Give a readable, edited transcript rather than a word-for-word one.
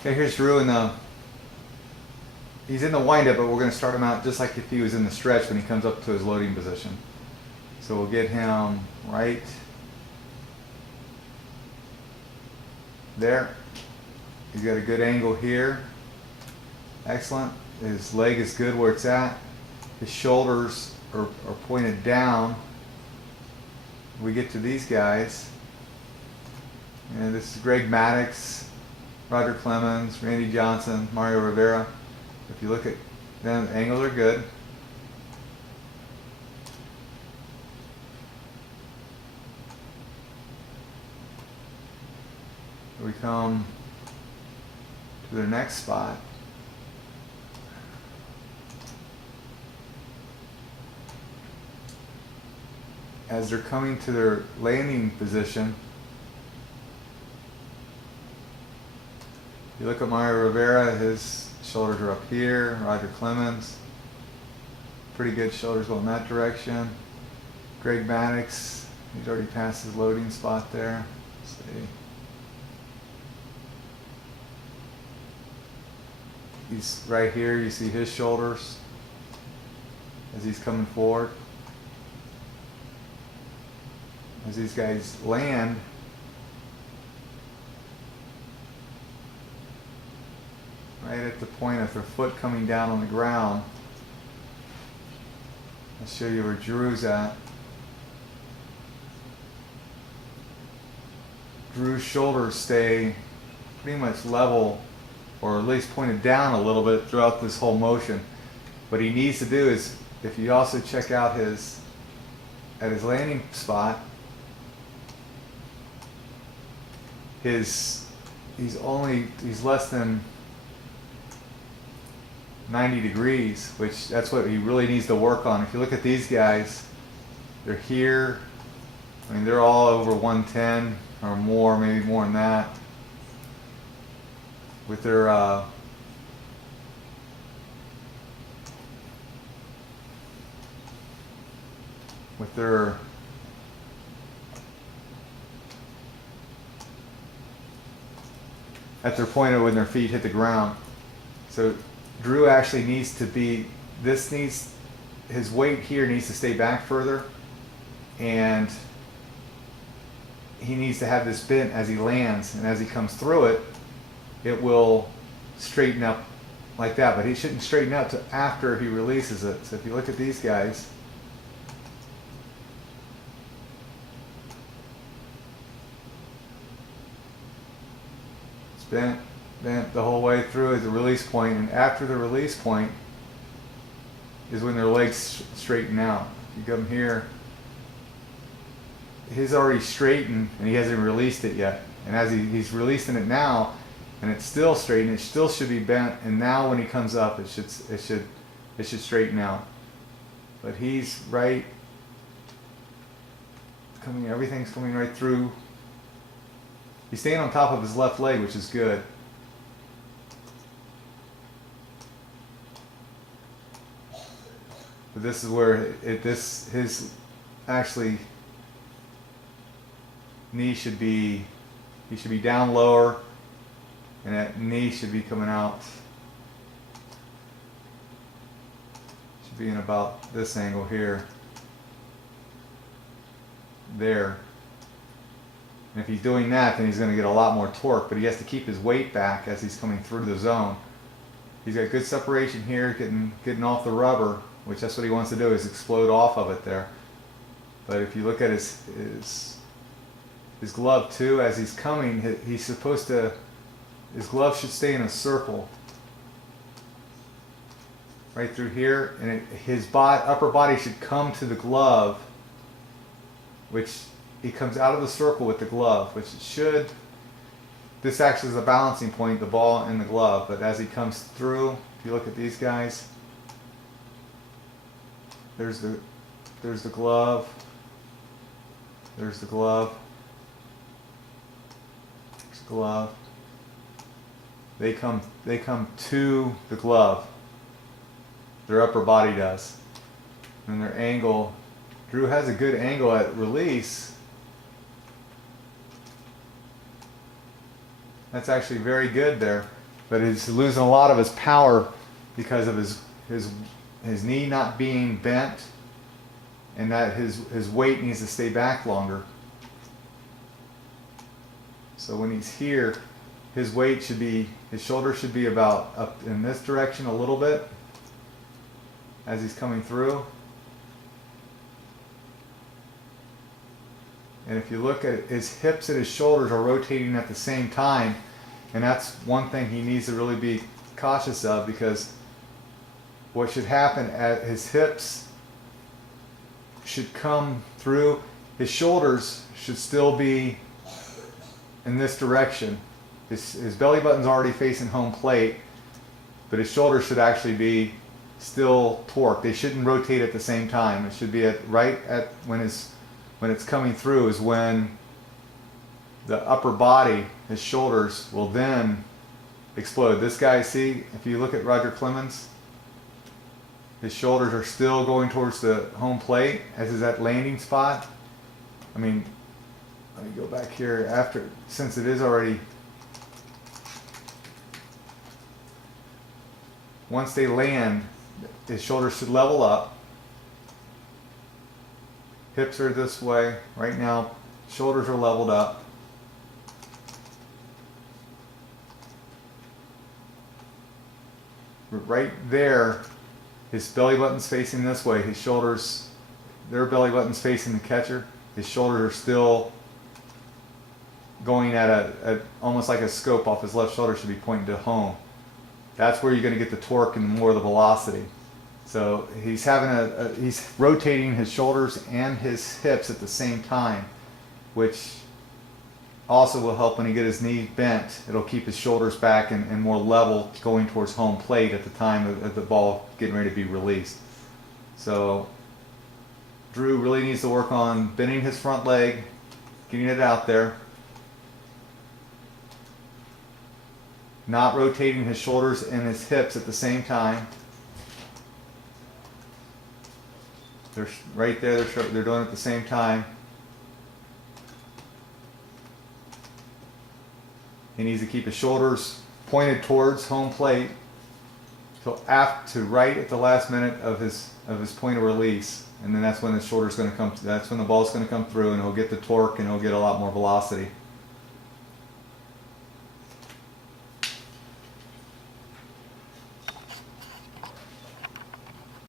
Okay, here's Drew in the, he's in the windup, but we're going to start him out just like if he was in the stretch when he comes up to his loading position. So we'll get him right there. He's got a good angle here. Excellent. His leg is good where it's at. His shoulders are pointed down. We get to these guys. And this is Greg Maddox, Roger Clemens, Randy Johnson, Mario Rivera. If you look at them, the angles are good. We come to the next spot. As they're coming to their landing position, you look at Mario Rivera, his shoulders are up here. Roger Clemens, pretty good shoulders going that direction. Greg Maddox, he's already passed his loading spot there. Let's see. He's right here, you see his shoulders as he's coming forward. As these guys land, right at the point of their foot coming down on the ground. I'll show you where Drew's at. Drew's shoulders stay pretty much level, or at least pointed down a little bit throughout this whole motion. What he needs to do is, if you also check out his, at his landing spot, he's less than 90 degrees, which that's what he really needs to work on. If you look at these guys, they're here. I mean, they're all over 110 or more, maybe more than that. With their at their point of when their feet hit the ground. So Drew actually needs to be, his weight here needs to stay back further, and he needs to have this bent as he lands, and as he comes through it, it will straighten up like that, but he shouldn't straighten out till after he releases it. So if you look at these guys, bent the whole way through at the release point, and after the release point is when their legs straighten out. If you come here, he's already straightened and he hasn't released it yet, and as he's releasing it now and it's still straightened, it still should be bent, and now when he comes up it should straighten out. But he's right coming, everything's coming right through. He's staying on top of his left leg, which is good. But this is where his actually knee should be, he should be down lower, and that knee should be coming out. Should be in about this angle here. There. And if he's doing that, then he's going to get a lot more torque, but he has to keep his weight back as he's coming through the zone. He's got good separation here, getting off the rubber, which that's what he wants to do, is explode off of it there. But if you look at his glove too, as he's coming, he's supposed to, his glove should stay in a circle right through here, and his upper body should come to the glove, which he comes out of the circle with the glove, which it should. This actually is a balancing point, the ball and the glove, but as he comes through, if you look at these guys, there's the glove, there's the glove, there's the glove. They come to the glove. Their upper body does. And their angle, Drew has a good angle at release. That's actually very good there. but he's losing a lot of his power because of his knee not being bent, and that his weight needs to stay back longer. So when he's here, his weight should be, his shoulder should be about up in this direction a little bit as he's coming through. And if you look at his hips and his shoulders are rotating at the same time, and that's one thing he needs to really be cautious of, because what should happen at his hips should come through, his shoulders should still be in this direction. His belly button's already facing home plate, but his shoulders should actually be still torqued. They shouldn't rotate at the same time. It should be right at when it's coming through is when the upper body, his shoulders, will then explode. This guy, see, if you look at Roger Clemens, his shoulders are still going towards the home plate, as is that landing spot. I mean, let me go back here after, since it is already, once they land, his shoulders should level up. Hips are this way. Right now, shoulders are leveled up. Right there, his belly button's facing this way. His shoulders, their belly button's facing the catcher. His shoulders are still going at almost like a scope off his left shoulder, should be pointing to home. That's where you're going to get the torque and more of the velocity. So he's having he's rotating his shoulders and his hips at the same time, which also will help when he gets his knee bent. It'll keep his shoulders back and more level going towards home plate at the time of the ball getting ready to be released. So Drew really needs to work on bending his front leg, getting it out there, not rotating his shoulders and his hips at the same time. They're right there, they're doing it at the same time. He needs to keep his shoulders pointed towards home plate till after, right at the last minute of his point of release, and then that's when his shoulder's going to come. That's when the ball's going to come through, and he'll get the torque and he'll get a lot more velocity.